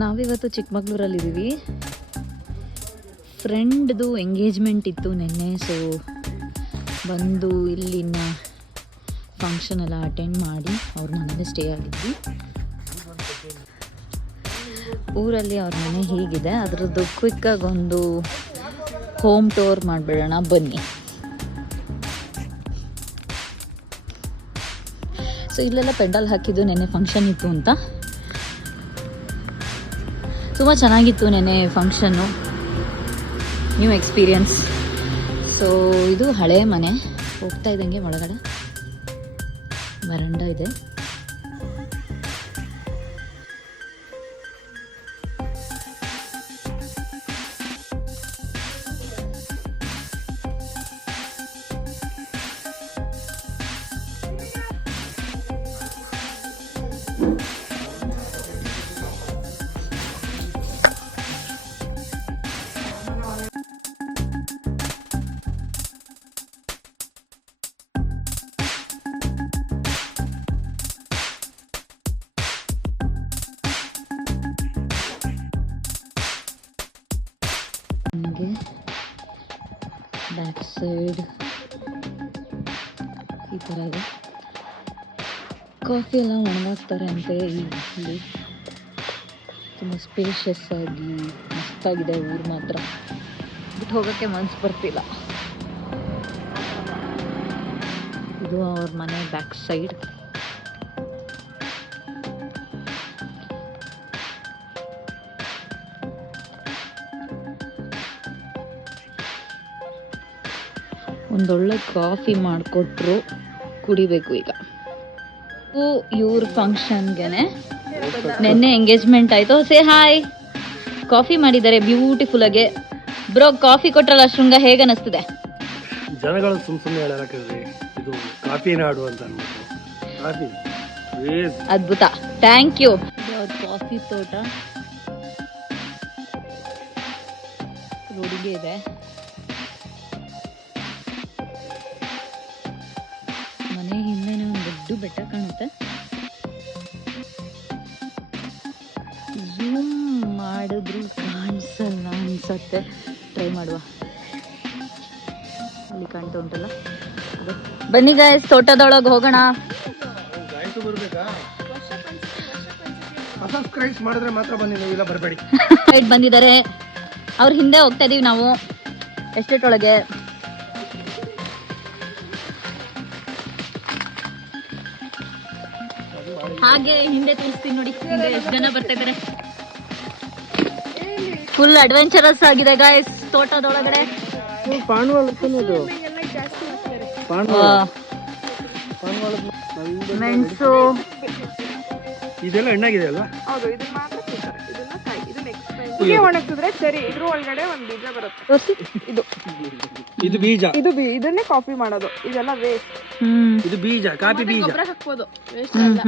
ನಾವಿವತ್ತು ಚಿಕ್ಕಮಗಳೂರಲ್ಲಿದ್ದೀವಿ. ಫ್ರೆಂಡ್ದು ಎಂಗೇಜ್ಮೆಂಟ್ ಇತ್ತು ನೆನ್ನೆ. ಸೊ ಬಂದು ಇಲ್ಲಿನ ಫಂಕ್ಷನ್ ಎಲ್ಲ ಅಟೆಂಡ್ ಮಾಡಿ ಅವ್ರ ಮನೇಲಿ ಸ್ಟೇ ಆಗಿದ್ವಿ. ಊರಲ್ಲಿ ಅವ್ರ ಮನೆ ಹೀಗಿದೆ, ಅದರದ್ದು ಕ್ವಿಕ್ಕಾಗಿ ಒಂದು ಹೋಮ್ ಟೂರ್ ಮಾಡಿಬಿಡೋಣ ಬನ್ನಿ. ಸೊ ಇಲ್ಲೆಲ್ಲ ಪೆಂಡಲ್ ಹಾಕಿದ್ದು ನೆನ್ನೆ ಫಂಕ್ಷನ್ ಇತ್ತು ಅಂತ. ತುಂಬ ಚೆನ್ನಾಗಿತ್ತು ನೆನ್ನೆ ಫಂಕ್ಷನ್ನು, ನ್ಯೂ ಎಕ್ಸ್ಪೀರಿಯನ್ಸ್. ಸೊ ಇದು ಹಳೆ ಮನೆ. ಹೋಗ್ತಾ ಇದ್ದಂಗೆ ಒಳಗಡೆ ವರಂಡ ಇದೆ. ಹೀಗೆ ಬ್ಯಾಕ್ ಸೈಡ್ ಈ ಥರ ಇದೆ. ಕಾಫಿ ಎಲ್ಲ ಒಣಗಾಕ್ತಾರೆ ಅಂತೆ ಇಲ್ಲಿ. ತುಂಬ ಸ್ಪೇಷಿಯಸ್ ಆಗಿ ಮಸ್ತಾಗಿದೆ ಊರು ಮಾತ್ರ. ಬಿಟ್ಟು ಹೋಗೋಕ್ಕೆ ಮನಸ್ಸು ಬರ್ತಿಲ್ಲ. ಇದು ಅವ್ರ ಮನೆ ಬ್ಯಾಕ್ ಸೈಡ್. ಒಂದೊಳ್ಳೆ ಕಾಫಿ ಮಾಡಿಕೊಟ್ರು, ಕುಡಿಬೇಕು ಈಗ. ಇವ್ರ ಫಂಕ್ಷನ್ಗೆನೆ ನೆನ್ನೆ ಎಂಗೇಜ್ಮೆಂಟ್ ಆಯಿತು. Say hi. ಕಾಫಿ ಮಾಡಿದ್ದಾರೆ ಬ್ಯೂಟಿಫುಲ್ ಆಗಿ. ಬ್ರೋ ಕಾಫಿ ಕೊಟ್ರಲ್ಲ ಶೃಂಗ, ಹೇಗೆ ಅನಿಸ್ತಿದೆ? ಜನಗಳು ಸುಮ್ಮನೆ ಹೇಳಕ್ಕಾಗ್ರಿ, ಇದು ಕಾಫಿ ನಾಡು ಅಂತ ಕಾಫಿ ಅದ್ಭುತ, ಥ್ಯಾಂಕ್ ಯು. ಕಾಫಿ ತೋಟ ರೋಡಿಗೆ ಇದೆ. ಮನೆ ಹಿಂದೆನೇ ಒಂದು ದೊಡ್ಡ ಬೆಟ್ಟ ಕಾಣುತ್ತೆ. ಝೂಮ್ ಮಾಡಿದ್ರು ಕಾಣಿಸಲ್ಲ ಅನ್ಸತ್ತೆ. ಟ್ರೈ ಮಾಡುವ. ಅಲ್ಲಿ ಕಾಣ್ತಾ ಉಂಟಲ್ಲ, ಬನ್ನಿ ಗಾಯ್ಸ್ ತೋಟದೊಳಗೆ ಹೋಗೋಣ. ಮಾಡಿದ್ರೆ ಮಾತ್ರ ಬನ್ನಿ, ನೀವೆಲ್ಲ ಬರಬೇಡಿ. ಸೈಡ್ ಬಂದಿದ್ದಾರೆ, ಅವ್ರ ಹಿಂದೆ ಹೋಗ್ತಾ ಇದೀವಿ ನಾವು ಎಸ್ಟೇಟ್ ಒಳಗೆ. ಹಾಗೆ ಹಿಂದೆ ತೋರಿಸ್ತೀನಿ ನೋಡಿ, ಹಿಂದೆ ಎಷ್ಟು ಜನ ಬರ್ತಾ ಇದ್ದಾರೆ. ಫುಲ್ ಅಡ್ವೆಂಚರಸ್ ಆಗಿದೆ ಗಾಯ್ಸ್ ತೋಟದೊಳಗಡೆ. ಮೆಣಸು ಇದೆಲ್ಲ ಹಣ್ಣಾಗಿದೆ ಅಲ್ಲ? ಹೌದು, ಇದು ಮಾತ್ರ ತಿಂತಾರೆ. ಇದನ್ನ ಕಾಯಿ, ಇದು ನೆಕ್ಸ್ಟ್ ಟೈಮ್ ಒಣಗಿಸಿದ್ರೆ ಸರಿ. ಇದ್ರ ಒಳಗಡೆ ಒಂದು ಬೀಜ ಬರುತ್ತೆ. ಇದು ಬೀಜ, ಇದನ್ನೇ ಕಾಫಿ ಮಾಡೋದು. ಇದೆಲ್ಲ ವೇಸ್ಟ್. ಇದು ಬೀಜ, ಕಾಫಿ ಬೀಜ. ಗೊಬ್ಬರ ಹಾಕ್ಬೋದು, ವೇಸ್ಟ್ ಅಲ್ಲ.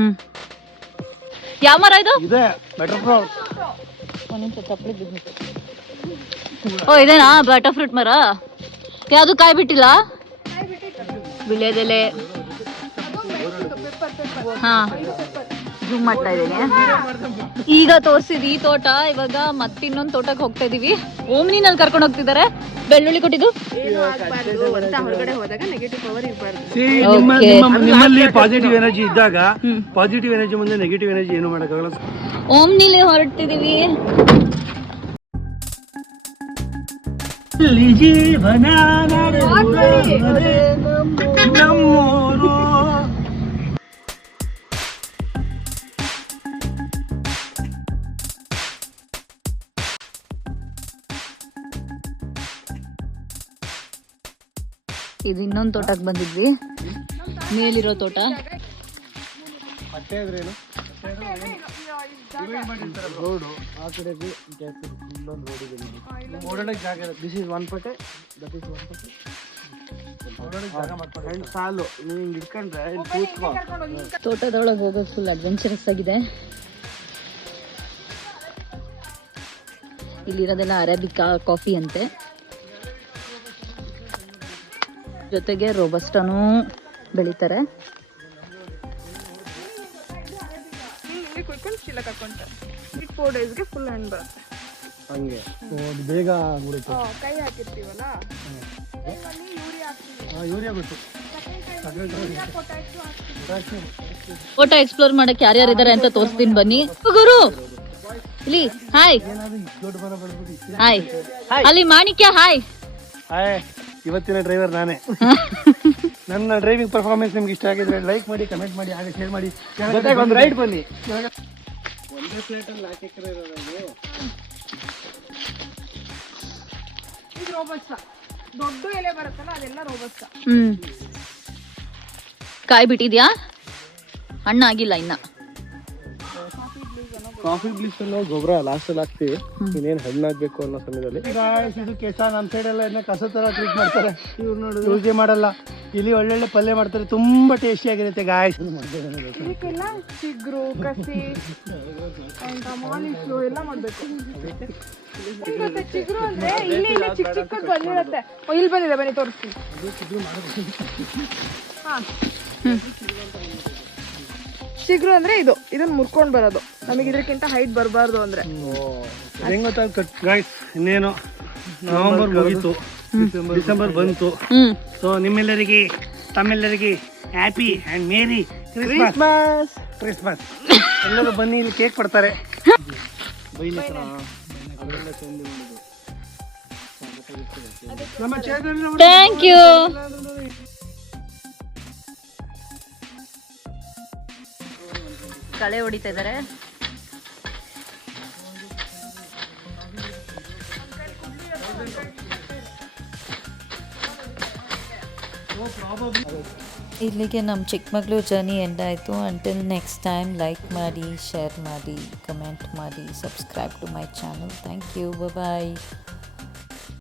ಯಾವ ಮರ ಇದು? ಇದೆ ಬಟರ್ ಫ್ರೂಟ್. ಓ ಇದೇನಾ ಬಟರ್ ಫ್ರೂಟ್ ಮರ? ಯಾವುದು ಕಾಯಿ ಬಿಟ್ಟಿಲ್ಲ? ವಿಳ್ಯದೆಲೆ. ಹಾ, ಜೂಮ್ ಮಾಡ್ತಾ ಇದ್ದೀನಿ. ಈಗ ತೋರಿಸಿದ್ ಈ ತೋಟ. ಇವಾಗ ಮತ್ತಿನ್ನೊಂದು ತೋಟಕ್ಕೆ ಹೋಗ್ತಾ ಇದೀವಿ. ಓಮ್ನಿನಲ್ಲಿ ಕರ್ಕೊಂಡು ಹೋಗ್ತಿದ್ದಾರೆ. ಬೆಳ್ಳುಳ್ಳಿ ಕೊಟ್ಟಿದ್ದು ಹೊರಗಡೆ ಹೋದಾಗ ನೆಗೆಟಿವ್ ಪವರ್ ಇರಬಾರ್ದು. ನಿಮ್ಮಲ್ಲಿ ಪಾಸಿಟಿವ್ ಎನರ್ಜಿ ಇದ್ದಾಗ ಪಾಸಿಟಿವ್ ಎನರ್ಜಿ ಮುಂದೆ ನೆಗೆಟಿವ್ ಎನರ್ಜಿ ಏನು ಮಾಡೋಕ್ಕಾಗಲ್ಲ. ಓಮ್ನಿಲಿ ಹೊರಡ್ತಿದೀವಿ. ಜೀವನ ನಮ್ಮೂರು. ಇದು ಇನ್ನೊಂದು ತೋಟಕ್ಕೆ ಬಂದಿದ್ವಿ, ಮೇಲಿರೋ ತೋಟ. ರೋಡು ಆ ಕಡೆಗೆ ಇಲ್ಲೊಂದು ರೋಡ್ ಇದೆ. ಓಡಾಡಕ್ಕೆ ಜಾಗ ಇದೆ. ದಿಸ್ ಇಸ್ ಒನ್ ಪಟೆ, ದಟ್ ಇಸ್ ಒನ್ ಪಟೆ. ಓಡಾಡಕ್ಕೆ ಜಾಗ ಮಾಡ್ಕೊಂಡು ಸಾಲು ನೀವು ಹಿಂಗೆ ಇಟ್ಕೊಂಡ್ರೆ ಇಲ್ಲಿ ಕೂತ್ಕೋ. ತೋಟದೊಳಗೆ ಹೋಗೋದು ಫುಲ್ ಅಡ್ವೆಂಚರಸ್ ಆಗಿದೆ. ಇಲ್ಲಿರೋದೆಲ್ಲ ಅರೇಬಿಕಾ ಕಾಫಿ ಅಂತೆ. ಜೊತೆಗೆ ರೋಬಸ್ಟಾನು ಬೆಳಿತಾರೆ. ಕುಯ್ಕೊಂಡು ಚೀಲ ಕರ್ಕೊಂತಾರೆ. 4 ಡೇಸ್ಗೆ ಫುಲ್ ಹಣ್ಣು ಬರುತ್ತೆ. ಹಂಗೆ ಬೇಗ ಬಿಡುತ್ತೆ. ಕೈ ಹಾಕಿರ್ತೀವಲ್ಲ ಅಲ್ಲಿ ಯೂರಿಯಾ ಹಾಕ್ತೀವಿ. ಯೂರಿಯಾ ಬಿಟ್ಟು ತೋಟ ಎಕ್ಸ್ಪ್ಲೋರ್ ಮಾಡಕ್ ಯಾರ್ಯಾರು ಇದಾರೆ ಅಂತ ತೋರಿಸ್ತೀನಿ ಬನ್ನಿ. ಗುರು ಇಲ್ಲಿ ಹಾಯ್ ಹಾಯ್, ಅಲ್ಲಿ ಮಾಣಿಕ್ಯ ಹಾಯ್. ಹಾಯ್, ಇವತ್ತಿನ ಡ್ರೈವರ್ ನಾನೇ. ನನ್ನ ಡ್ರೈವಿಂಗ್ ಪರ್ಫಾರ್ಮೆನ್ಸ್ ನಿಮ್ಗೆ ಇಷ್ಟ ಆಗಿದ್ರೆ ಲೈಕ್ ಮಾಡಿ, ಕಮೆಂಟ್ ಮಾಡಿ, ಹಾಗೆ ಶೇರ್ ಮಾಡಿ. ಒಂದು ರೈಡ್ ಬನ್ನಿ. ಒಂದೇ ಪ್ಲೇಟಲ್ಲಿ ಹಾಕಿ ಇದು ರೋಬಸ್ಟ, ದೊಡ್ಡ ಎಲೆ ಬರುತ್ತಲ್ಲ ಅದೆಲ್ಲ ರೋಬಸ್ಟ. ಕಾಯಿ ಬಿಟ್ಟಿದ್ಯಾ? ಹಣ್ಣಾಗಿಲ್ಲ ಇನ್ನ. ಕಾಫಿ ಬ್ಲಿಸ್ ಅನ್ನೋ ಗೊಬ್ಬರ ಲಾಸ್ಟ್ ಅಲ್ಲಿ ಹಾಕ್ತಿವಿ, ಇನ್ನೇನು ಹಣ್ಣಾಗ್ಬೇಕು ಅನ್ನೋ ಸಮಯದಲ್ಲಿ. ಇದು ಕೆಸ ನಮ್ಮ ಸೈಡ್ ಎಲ್ಲ ಇದನ್ನ ಕಸ ತರ ಟ್ರೀಟ್ ಮಾಡ್ತಾರೆ. ಇವ್ರು ನೋಡಿ ಯೂಸೇ ಮಾಡಲ್ಲ. ಇಲ್ಲಿ ಒಳ್ಳೊಳ್ಳೆ ಪಲ್ಯ ಮಾಡ್ತಾರೆ, ತುಂಬಾ ಟೇಸ್ಟಿ ಆಗಿರುತ್ತೆ ಗಾಯ್ಸ್. ಇದಕ್ಕೆಲ್ಲ ಚಿಗ್ರು, ಕಸಿ, ಮಾಲಿಶು ಎಲ್ಲ ಮಾಡ್ಬೇಕು. ಮತ್ತೆ ಚಿಗ್ರು ಅಂದ್ರೆ ಇಲ್ಲಿ ಇಲ್ಲಿ ಚಿಕ್ಕ ಚಿಕ್ಕದು ಬಂದಿರುತ್ತೆ. ಇಲ್ಲಿ ಬಂದಿದೆ, ಬನ್ನಿ ತೋರಿಸ್ತೀನಿ. ಹಾ, ಚಿಗ್ರು ಅಂದ್ರೆ ಇದನ್ನ ಮುರ್ಕೊಂಡ್ ಬರೋದು. ನಮಗೆ ಇದಕ್ಕಿಂತ ಹೈಟ್ ಬರಬಾರ್ದು ಅಂದ್ರೆ. ಹೆಂಗ್ ಗೊತ್ತಾಗ್ತದೆ ಗಾಯ್ಸ್, ಇನ್ನೇನು ನವೆಂಬರ್ ಮುಗೀತು, ಡಿಸೆಂಬರ್ ಬಂತು. ಸೊ ನಿಮ್ಮೆಲ್ಲರಿಗೆ ತಮ್ಮೆಲ್ಲರಿಗೆ happy and merry Christmas. Christmas ಎಲ್ಲರೂ ಬನ್ನಿ, ಇಲ್ಲಿ ಕೇಕ್ ಕೊಡ್ತಾರೆ. Thank you. ಕಳೆ ಹೊಡಿತಾ ಇದಾರೆ. ಇಲ್ಲಿಗೆ ನಮ್ಮ ಚಿಕ್ಕಮಗಳೂರು ಜರ್ನಿ ಎಂಡ್ ಆಯಿತು. ಅಂಟಿಲ್ ನೆಕ್ಸ್ಟ್ ಟೈಮ್ ಲೈಕ್ ಮಾಡಿ, ಶೇರ್ ಮಾಡಿ, ಕಮೆಂಟ್ ಮಾಡಿ, subscribe to my channel. Thank you, bye.